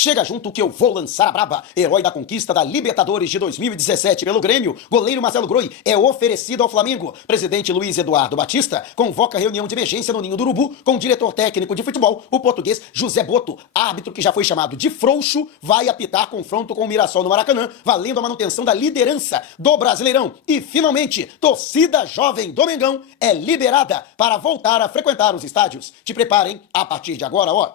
Chega junto que eu vou lançar a braba. Herói da conquista da Libertadores de 2017 pelo Grêmio, goleiro Marcelo Groi é oferecido ao Flamengo. Presidente Luiz Eduardo Batista convoca reunião de emergência no Ninho do Urubu com o diretor técnico de futebol, o português José Boto. Árbitro que já foi chamado de frouxo vai apitar confronto com o Mirassol no Maracanã, valendo a manutenção da liderança do Brasileirão. E, finalmente, torcida jovem do Mengão é liberada para voltar a frequentar os estádios. Te preparem, a partir de agora, ó.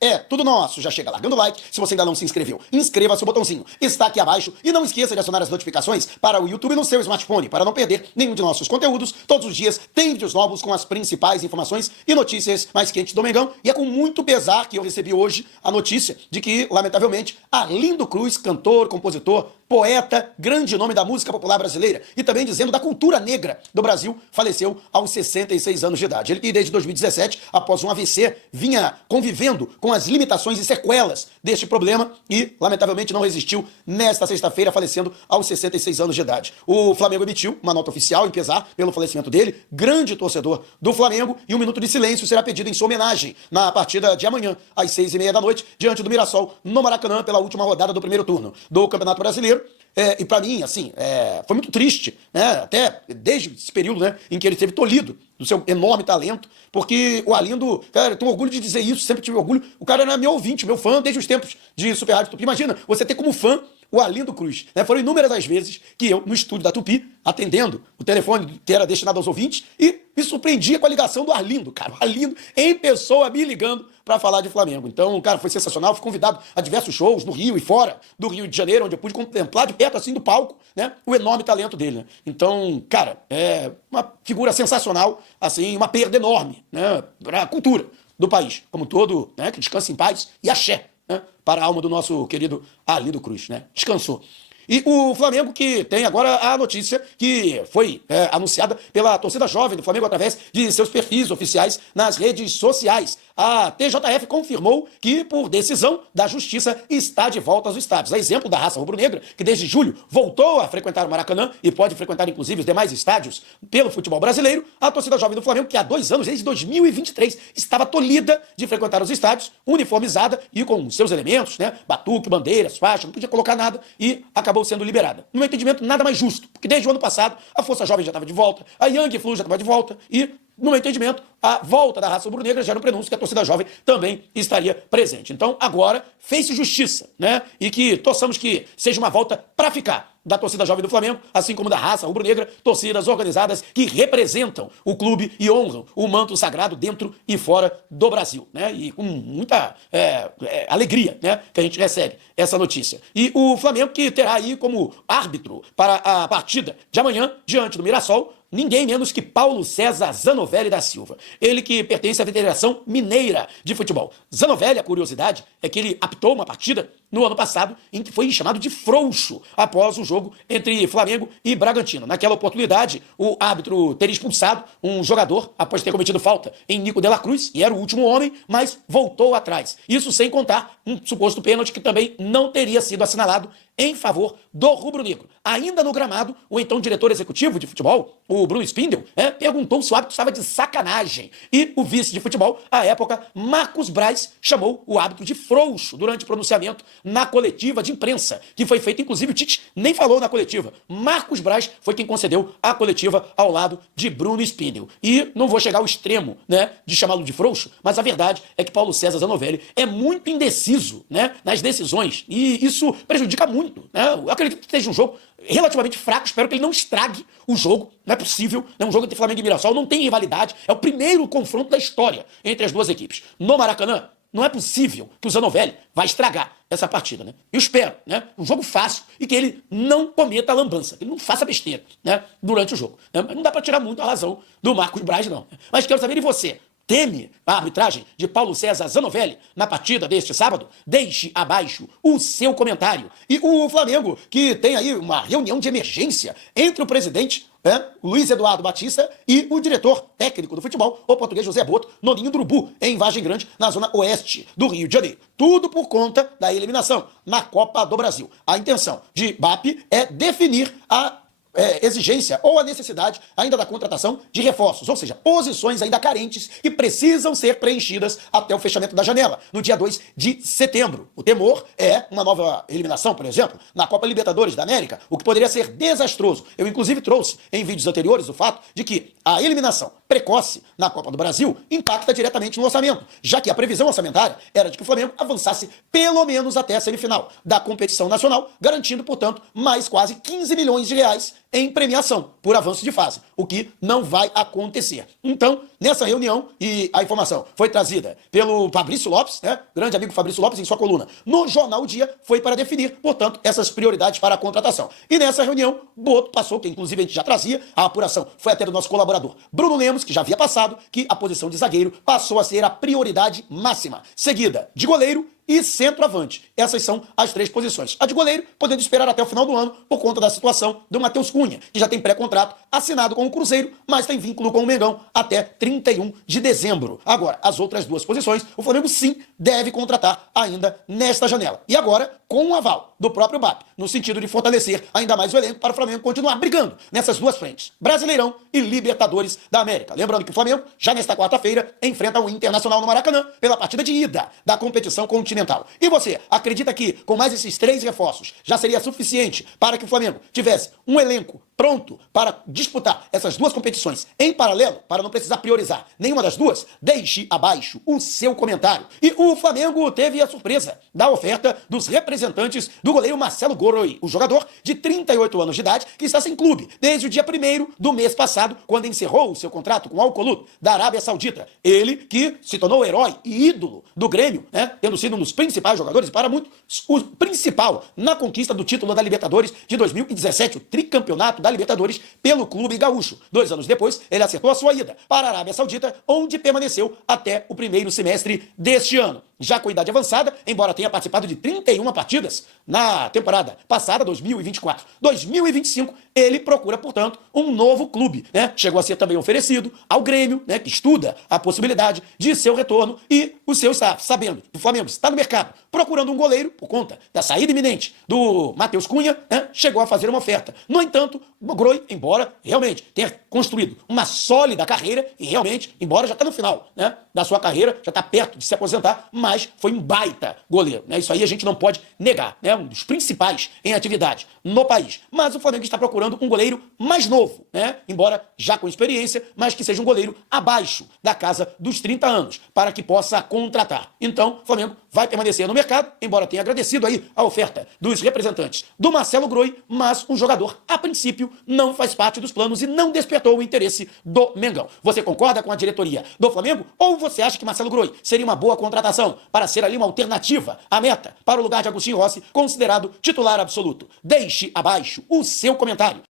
É tudo nosso, já chega largando o like, se você ainda não se inscreveu, inscreva-se o botãozinho, está aqui abaixo e não esqueça de acionar as notificações para o YouTube no seu smartphone, para não perder nenhum de nossos conteúdos. Todos os dias tem vídeos novos com as principais informações e notícias mais quentes do Mengão, e é com muito pesar que eu recebi hoje a notícia de que, lamentavelmente, Arlindo Cruz, cantor, compositor, poeta, grande nome da música popular brasileira e também dizendo da cultura negra do Brasil, faleceu aos 66 anos de idade. Ele que desde 2017, após um AVC, vinha convivendo com as limitações e sequelas deste problema e, lamentavelmente, não resistiu nesta sexta-feira, falecendo aos 66 anos de idade. O Flamengo emitiu uma nota oficial em pesar pelo falecimento dele, grande torcedor do Flamengo, e um minuto de silêncio será pedido em sua homenagem na partida de amanhã, às 6h30 da noite, diante do Mirassol, no Maracanã, pela última rodada do primeiro turno do Campeonato Brasileiro. E pra mim, assim, foi muito triste, né? Até desde esse período, né, em que ele esteve tolhido do seu enorme talento, porque o Arlindo, cara, eu tenho orgulho de dizer isso, sempre tive orgulho, o cara era meu ouvinte, meu fã desde os tempos de Super Rádio Tupi. Imagina, você ter como fã o Arlindo Cruz, né? Foram inúmeras as vezes que eu, no estúdio da Tupi, atendendo o telefone que era destinado aos ouvintes, e me surpreendia com a ligação do Arlindo, cara. O Arlindo em pessoa me ligando para falar de Flamengo. Então, cara, foi sensacional. Fui convidado a diversos shows no Rio e fora do Rio de Janeiro, onde eu pude contemplar de perto, assim, do palco, né, o enorme talento dele, né? Então, cara, é uma figura sensacional, assim, uma perda enorme, né, para a cultura do país como todo, né, que descanse em paz e axé, né, para a alma do nosso querido Arlindo Cruz, né? Descansou. E o Flamengo, que tem agora a notícia que foi anunciada pela torcida jovem do Flamengo através de seus perfis oficiais nas redes sociais. A TJF confirmou que, por decisão da Justiça, está de volta aos estádios. A exemplo da raça rubro-negra, que desde julho voltou a frequentar o Maracanã e pode frequentar, inclusive, os demais estádios pelo futebol brasileiro, a torcida jovem do Flamengo, que há 2 anos, desde 2023, estava tolhida de frequentar os estádios, uniformizada e com seus elementos, né, batuque, bandeiras, faixa, não podia colocar nada, e acabou sendo liberada. No meu entendimento, nada mais justo, porque desde o ano passado a Força Jovem já estava de volta, a Yang Flu já estava de volta e, no meu entendimento, a volta da raça rubro-negra já era um prenúncio que a torcida jovem também estaria presente. Então, agora, fez-se justiça, né? E que torçamos que seja uma volta para ficar da torcida jovem do Flamengo, assim como da raça rubro-negra, torcidas organizadas que representam o clube e honram o manto sagrado dentro e fora do Brasil, né? E com muita alegria, né, que a gente recebe essa notícia. E o Flamengo, que terá aí como árbitro para a partida de amanhã, diante do Mirassol, ninguém menos que Paulo César Zanovelli da Silva. Ele que pertence à Federação Mineira de Futebol. Zanovelli, a curiosidade, é que ele apitou uma partida no ano passado em que foi chamado de frouxo após o jogo entre Flamengo e Bragantino. Naquela oportunidade, o árbitro teria expulsado um jogador após ter cometido falta em Nico de la Cruz, e era o último homem, mas voltou atrás. Isso sem contar um suposto pênalti que também não teria sido assinalado em favor do rubro-negro. Ainda no gramado, o então diretor executivo de futebol, o Bruno Spindel, perguntou se o árbitro estava de sacanagem. E o vice de futebol, à época, Marcos Braz, chamou o árbitro de frouxo durante o pronunciamento na coletiva de imprensa, que foi feita, inclusive, o Tite nem falou na coletiva. Marcos Braz foi quem concedeu a coletiva ao lado de Bruno Spindel. E não vou chegar ao extremo, né, de chamá-lo de frouxo, mas a verdade é que Paulo César Zanovelli é muito indeciso, né, nas decisões, e isso prejudica muito, né? Eu acredito que esteja um jogo relativamente fraco, espero que ele não estrague o jogo, não é possível, né? Um jogo entre Flamengo e Mirassol não tem rivalidade, é o primeiro confronto da história entre as duas equipes. No Maracanã, não é possível que o Zanovelli vai estragar essa partida, né? Eu espero, né, um jogo fácil e que ele não cometa a lambança, que ele não faça besteira, né, durante o jogo, né? Não dá para tirar muito a razão do Marcos Braz, não. Mas quero saber de você. Teme a arbitragem de Paulo César Zanovelli na partida deste sábado? Deixe abaixo o seu comentário. E o Flamengo, que tem aí uma reunião de emergência entre o presidente Luiz Eduardo Batista e o diretor técnico do futebol, o português José Boto, no Ninho do Urubu, em Vargem Grande, na zona oeste do Rio de Janeiro. Tudo por conta da eliminação na Copa do Brasil. A intenção de BAP é definir a exigência ou a necessidade ainda da contratação de reforços, ou seja, posições ainda carentes que precisam ser preenchidas até o fechamento da janela, no dia 2 de setembro. O temor é uma nova eliminação, por exemplo, na Copa Libertadores da América, o que poderia ser desastroso. Eu, inclusive, trouxe em vídeos anteriores o fato de que a eliminação precoce na Copa do Brasil impacta diretamente no orçamento, já que a previsão orçamentária era de que o Flamengo avançasse pelo menos até a semifinal da competição nacional, garantindo, portanto, mais quase 15 milhões de reais em premiação por avanço de fase, o que não vai acontecer. Então, nessa reunião, e a informação foi trazida pelo Fabrício Lopes, né, grande amigo Fabrício Lopes, em sua coluna no Jornal O Dia, foi para definir, portanto, essas prioridades para a contratação. E nessa reunião, Boto passou, que inclusive a gente já trazia, a apuração foi até do nosso colaborador Bruno Lemos, que já havia passado, que a posição de zagueiro passou a ser a prioridade máxima, seguida de goleiro e centroavante. Essas são as três posições. A de goleiro, podendo esperar até o final do ano, por conta da situação do Matheus Cunha, que já tem pré-contrato assinado com o Cruzeiro, mas tem vínculo com o Mengão até 31 de dezembro. Agora, as outras duas posições, o Flamengo sim deve contratar ainda nesta janela. E agora, com o aval do próprio BAP, no sentido de fortalecer ainda mais o elenco para o Flamengo continuar brigando nessas duas frentes, Brasileirão e Libertadores da América. Lembrando que o Flamengo, já nesta quarta-feira, enfrenta o Internacional no Maracanã pela partida de ida da competição continental. E você, acredita que com mais esses 3 reforços já seria suficiente para que o Flamengo tivesse um elenco pronto para disputar essas duas competições em paralelo, para não precisar priorizar nenhuma das duas? Deixe abaixo o seu comentário. E o Flamengo teve a surpresa da oferta dos representantes do goleiro Marcelo Groi, o jogador de 38 anos de idade que está sem clube desde o dia 1º do mês passado, quando encerrou o seu contrato com o Al-Kholoud da Arábia Saudita. Ele que se tornou herói e ídolo do Grêmio, né, tendo sido um dos principais jogadores, para muitos, o principal na conquista do título da Libertadores de 2017, o tricampeonato da Libertadores pelo clube gaúcho. 2 anos depois, ele acertou a sua ida para a Arábia Saudita, onde permaneceu até o primeiro semestre deste ano. Já com idade avançada, embora tenha participado de 31 partidas na temporada passada, 2024. 2025, ele procura, portanto, um novo clube, né? Chegou a ser também oferecido ao Grêmio, né, que estuda a possibilidade de seu retorno, e o seu staff, sabendo que o Flamengo está no mercado procurando um goleiro, por conta da saída iminente do Matheus Cunha, né, chegou a fazer uma oferta. No entanto, o Groi, embora realmente tenha construído uma sólida carreira, e realmente, embora já está no final, né, da sua carreira, já está perto de se aposentar, mas foi um baita goleiro, né? Isso aí a gente não pode negar, né? Um dos principais em atividade no país. Mas o Flamengo está procurando um goleiro mais novo, né? Embora já com experiência, mas que seja um goleiro abaixo da casa dos 30 anos, para que possa contratar. Então, o Flamengo vai permanecer no mercado, embora tenha agradecido aí a oferta dos representantes do Marcelo Groi, mas um jogador, a princípio, não faz parte dos planos e não despertou o interesse do Mengão. Você concorda com a diretoria do Flamengo? Ou você acha que Marcelo Groi seria uma boa contratação para ser ali uma alternativa à meta para o lugar de Agostinho Rossi, considerado titular absoluto? Deixe abaixo o seu comentário.